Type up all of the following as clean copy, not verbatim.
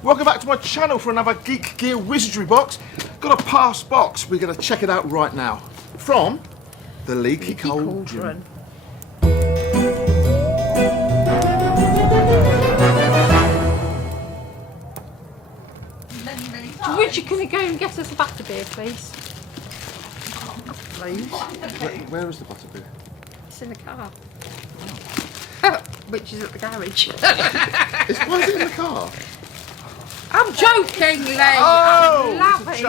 Welcome back to my channel for another Geek Gear Wizardry Box. Got a past box, we're going to check it out right now. From the Leaky Cauldron. Richard, can you go and get us a butterbeer, please? Please. Where is the butterbeer? It's in the car. Which is at the garage. Why is it in the car? I'm joking, Lee. Oh, I'm laughing.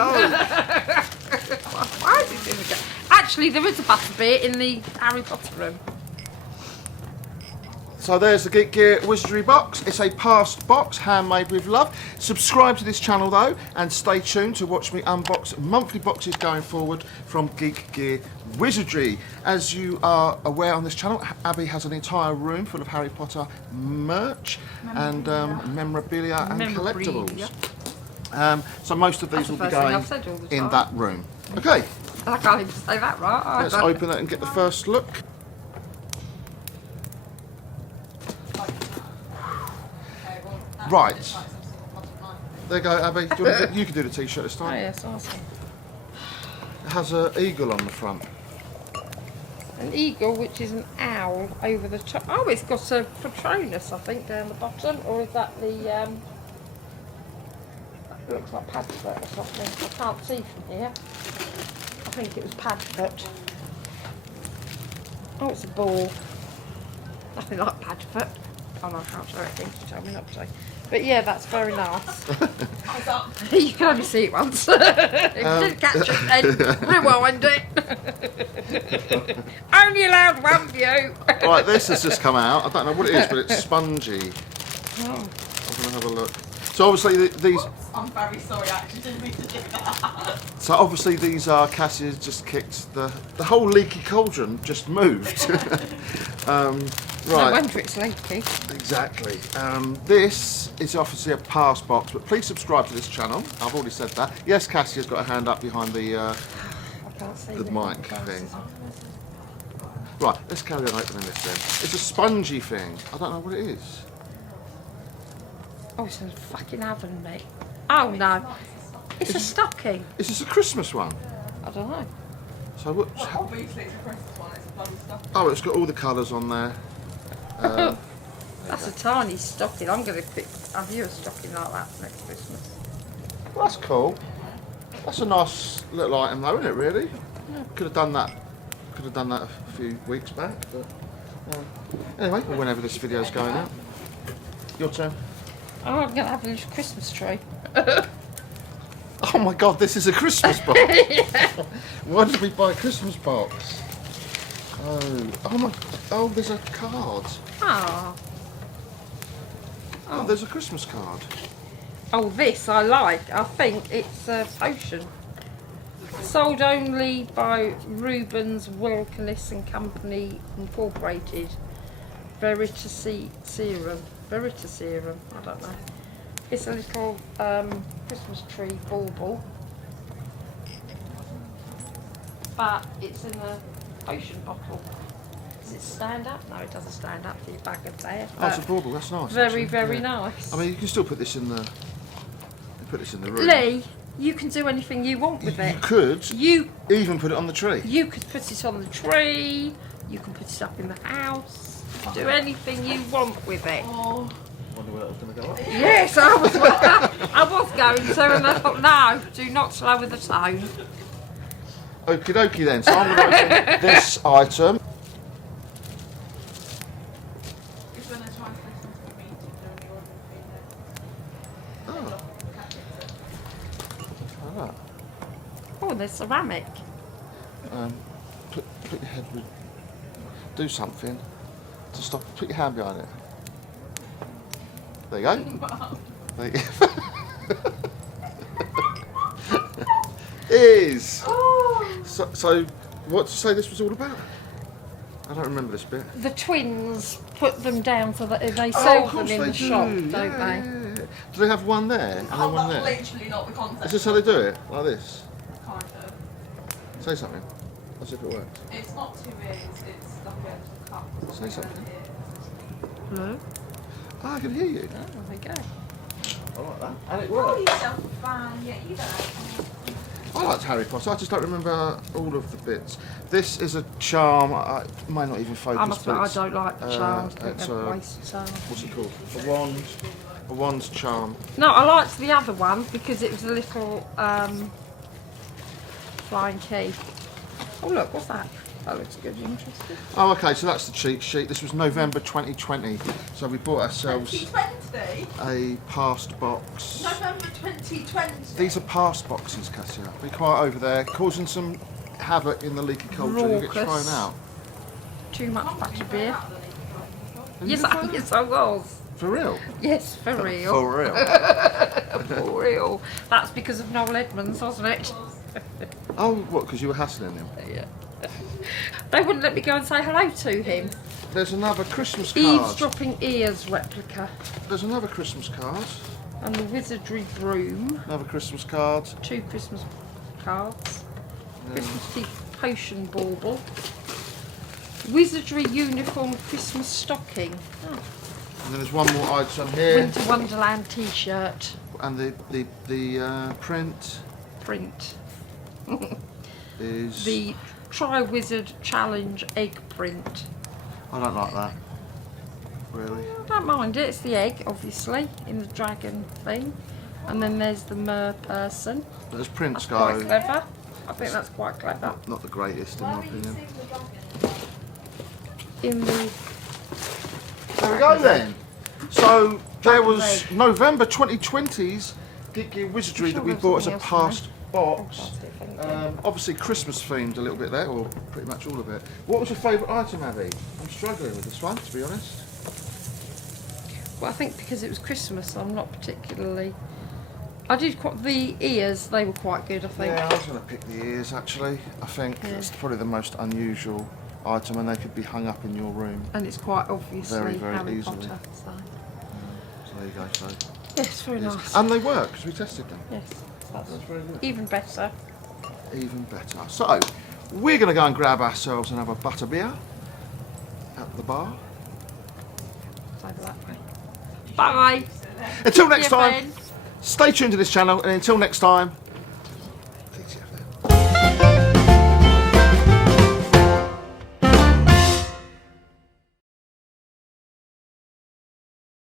it's a joke. Why is it in the car? Actually, there is a butterbeer in the Harry Potter room. So there's the Geek Gear Wizardry Box. It's a past box, handmade with love. Subscribe to this channel though, and stay tuned to watch me unbox monthly boxes going forward from Geek Gear Wizardry. As you are aware on this channel, Abby has an entire room full of Harry Potter merch and memorabilia and collectibles. So most of these will be going in that room. Okay. I can't even say that right. Let's open it and get the first look. Right. There you go, Abby. You can do the t-shirt this time. Oh yes, awesome. It has an eagle on the front. An eagle, which is an owl over the top. Oh, it's got a Patronus, I think, down the bottom. Or is that the... that looks like Padfoot or something. I can't see from here. I think it was Padfoot. Oh, it's a ball. Nothing like Padfoot. Oh no, I can't show anything. You tell me not to. But yeah, that's very nice. You can only see it once. If you didn't catch it, then rewind it. Only allowed one view. Right, this has just come out. I don't know what it is, but it's spongy. Oh. I'm going to have a look. So obviously these... I'm very sorry, I actually didn't mean to do that. So obviously these are... Cassie has just kicked the whole Leaky Cauldron just moved. No Right. wonder it's leaky. Exactly. This is obviously a past box, but please subscribe to this channel. I've already said that. Yes, Cassie has got a hand up behind the I can't see mic thing. Right, let's carry on opening this then. It's a spongy thing. I don't know what it is. Oh, it's a fucking oven, mate. Oh no. It's a stocking. Is this a Christmas one? I don't know. So what? Well, obviously it's a Christmas one, it's a bloody stuff. Oh, it's got all the colours on there. That's a tiny stocking. I'm going to have you a stocking like that next Christmas. Well, that's cool. That's a nice little item though, isn't it, really? Yeah. Could have done that. Could have done that a few weeks back, but anyway, or whenever this video's going out. Your turn. Oh, I'm going to have a little Christmas tree. Oh my God, this is a Christmas box. Yeah. Why did we buy a Christmas box? Oh my, oh, there's a card. Oh. Oh, there's a Christmas card. Oh, this I like. I think it's a potion. Sold only by Rubens Wilkins and Company Incorporated. Veritaserum. I don't know. It's a little Christmas tree bauble. But it's in a potion bottle. Does it stand up? No, it doesn't stand up to your bag of there. Oh, it's a bauble. That's nice. Very, actually. very Yeah. nice. I mean, you can still put this in the. Put this in the room. Lee, you can do anything you want with it. You could You even put it on the tree. You could put it on the tree. You can put it up in the house. Do anything you want with it. Oh. Wonder where that was going to go up. Yes, I was going to, and I thought, no, do not slow with the tone. Okie dokie then. So I'm going to open this item. It's when I try and listen to the meeting during the ordering Oh. Ah. Oh, there's ceramic. Put your head with. Do something to stop. Put your hand behind it. There you go. There you go. Is. Oh. So, what did you say this was all about? I don't remember this bit. The twins put them down so that they sell them in the shop, don't they? Yeah. Do they have one there and then one That's there? literally not the concept. Is this how they do it? Like this? Kind of. Say something. As if it works. It's not two ears, it's like a cup. Say something. Hello? Ah, I can hear you. Oh, there we go. I like that. And it Call works. yourself a fan, yeah, you don't. I liked Harry Potter, I just don't remember all of the bits. This is a charm, I might not even focus. I must admit, but I it's, don't like the charms. I think it's they're a- a waste of time. what's it called? A wand's charm. No, I liked the other one because it was a little flying key. Oh look, what's that? That looks good, interesting. Oh, okay, so that's the cheat sheet. This was November 2020, so we bought ourselves 2020? a past box. November 2020. These are past boxes, Cassia. Be quiet over there, causing some havoc in the Leaky Cauldron. You get thrown Raucous. out. Too much battered beer. Have Yes, you been thrown out? yes, I was. For real? Yes, for real. For real. For real. That's because of Noel Edmonds, wasn't it? Oh, what? Because you were hassling him. Yeah. They wouldn't let me go and say hello to him. There's another Christmas card. Eavesdropping ears replica. There's another Christmas card. And the wizardry broom. Another Christmas card. 2 Christmas cards. Christmas tea potion bauble. Wizardry uniform Christmas stocking. Oh. And then there's one more item here. Winter Wonderland t-shirt. And the print Print. is... The Try Wizard Challenge egg print. I don't like that. Really. I don't mind it. It's the egg, obviously, in the dragon thing. And then there's the mer person. But as prints That's quite go, clever. I think that's quite clever. not the greatest in my opinion. In the There we go then. So there was egg. November 2020's Geek Gear Wizardry that we there's bought as a something else past box. plastic thing. Obviously Christmas themed a little bit there, or pretty much all of it. What was your favourite item, Abby? I'm struggling with this one, to be honest. Well, I think because it was Christmas, I'm not particularly. I did quite the ears. They were quite good, I think. Yeah, I was going to pick the ears actually. I think Yeah. it's probably the most unusual item, and they could be hung up in your room. And it's quite obviously Very, very Harry easily. Potter. So. So there you go. So Yes, very yes. nice. And they work because we tested them. Yes, that's That's very good. even better. Even better. So we're going to go and grab ourselves another butter beer at the bar. It's over that way. Bye. Until next See you, time, friends. stay tuned to this channel, and until next time,